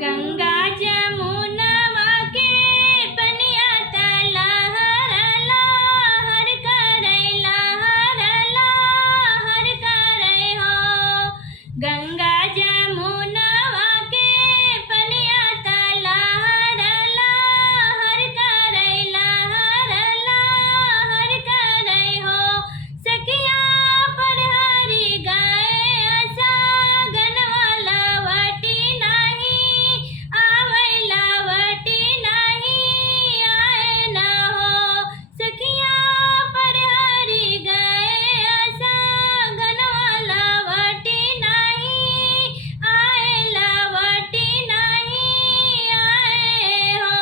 गंगा जमुनवा के पनिया त लहर लहर करे लहर लहर करे हो। गंगा जमुनवा के पनिया त लहर लहर करे लहर लहर करे हो। सखिया पर हरि गाए आशा गनवा लवटी नहीं आवे लवटी नहीं आए न हो। सखिया पर हरि गाए आशा गनवा लवटी नहीं आए लवटी नहीं आए हो।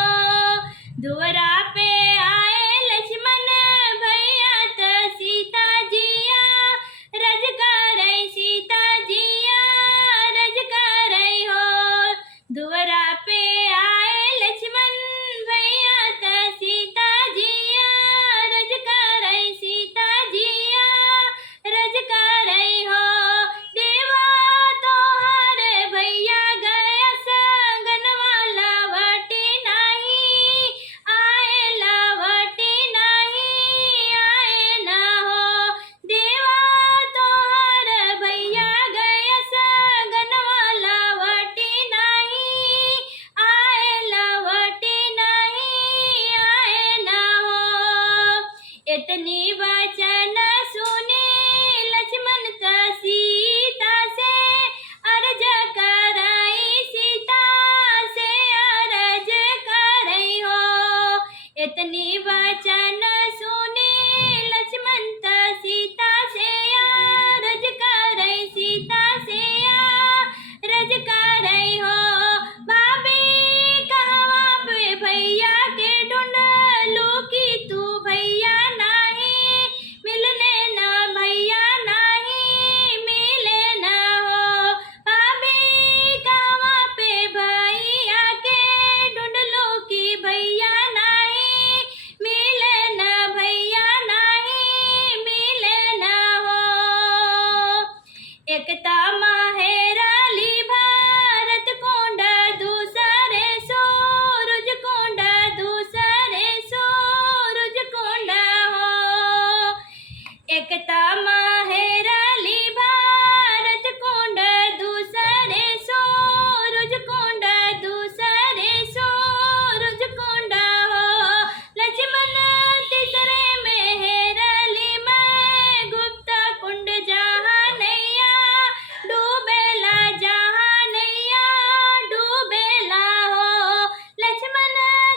दुअरा पे आए लक्ष्मण भैया त सीता जिया रज करे सीता जिया रज करे हो। दुअरा पे आए लक्ष्मण भैया त सीता जिया रज करे सीता जिया रज करे हो। देवा तोहर भैया गया संगनवा लवटी नहीं आए लवटी नहीं आए न हो। देवा तोहर भैया गया संगनवा लवटी नहीं आए लवटी नहीं आए न हो। इतनी वचन सुनी लक्ष्मण त सीता से अर्ज कराई सीता से अर्ज कराई हो। इतनी वचन सुनी लक्ष्मण त सीता से अर्ज कराई सीता से अर्ज कराई हो। भाभी कहवा पे भैया के ढूंढलू की तू भैया नहीं मिलने न भैया नहीं मिले न हो। भाभी कहवा पे भैया के ढूंढलू की भैया नहीं मिले न भैया नहीं मिले न हो। एकता माहेराली भारत कुंड दूसरे सूरज कुंड दूसरे सूरज कुंड हो। एकता माहेराली भारत कुंड दूसरे सूरज कुंड दूसरे सूरज कुंड हो। लक्ष्मण तीसरे मेहराली में गुप्त कुंड जहाँ नैया डूबेला जहाँ नैया डूबेला हो। लक्ष्मण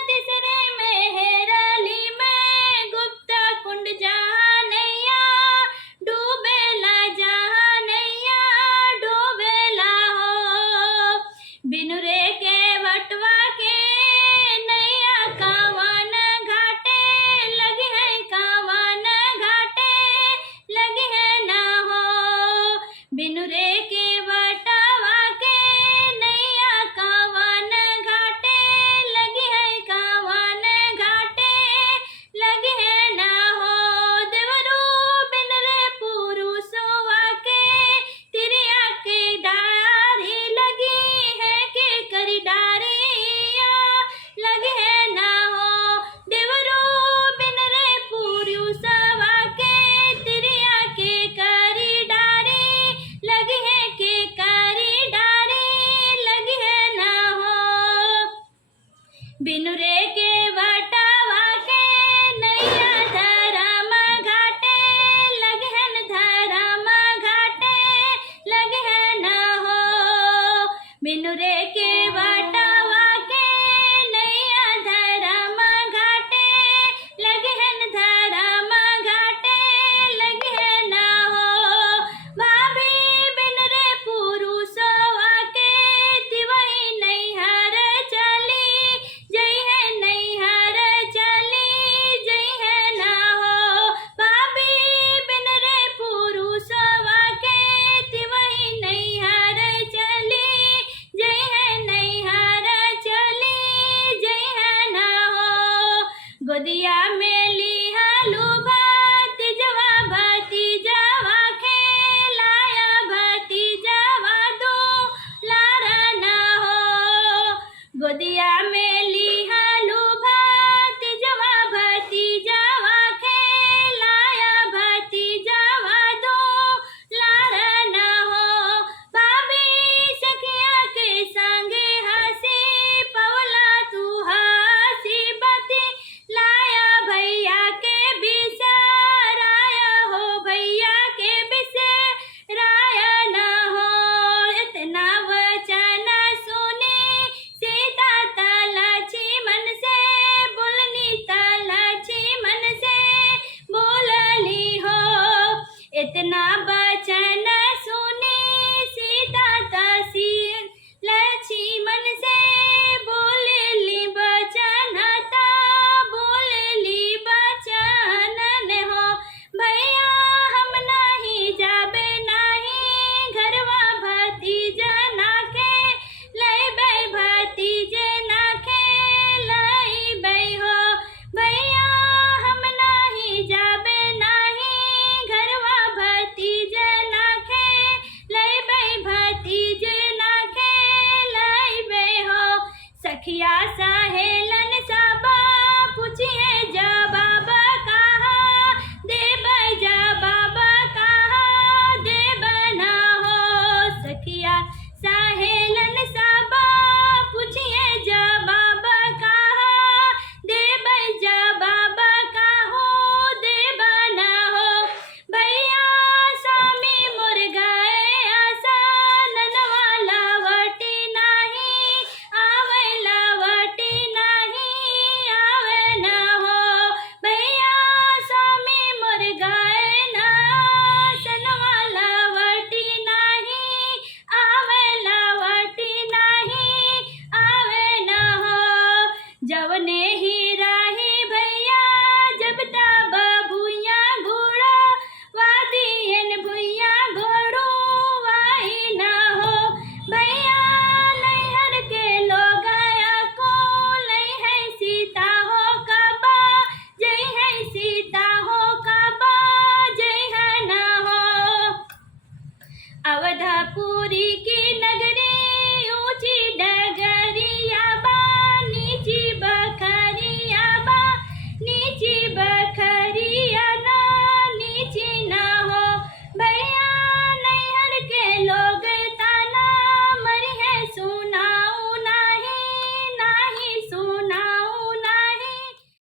तीसरे मेहराली में गुप्त कुंड जहाँ नैया डूबेला जहाँ नैया डूबेला हो। बिनु रे के वटवा के नैया कावन घाटे लगे है कावन घाटे लगे है न हो। बिनु रे के वटवा के नैया कावन घाटे लगे है कावन घाटे लगे है न हो। देवरू बिन रे पुरुषवा के तिरिया के डारी लगी है के करी डारिया लगे है न हो। देवरू बिन रे पुरुषवा के तिरिया के करी डारी लगी है के करी डारी लगी है न हो। बिनु रे के वटवा के नैया धरम घाटे लगे है धरम घाटे लगे है न हो। बिनु रे के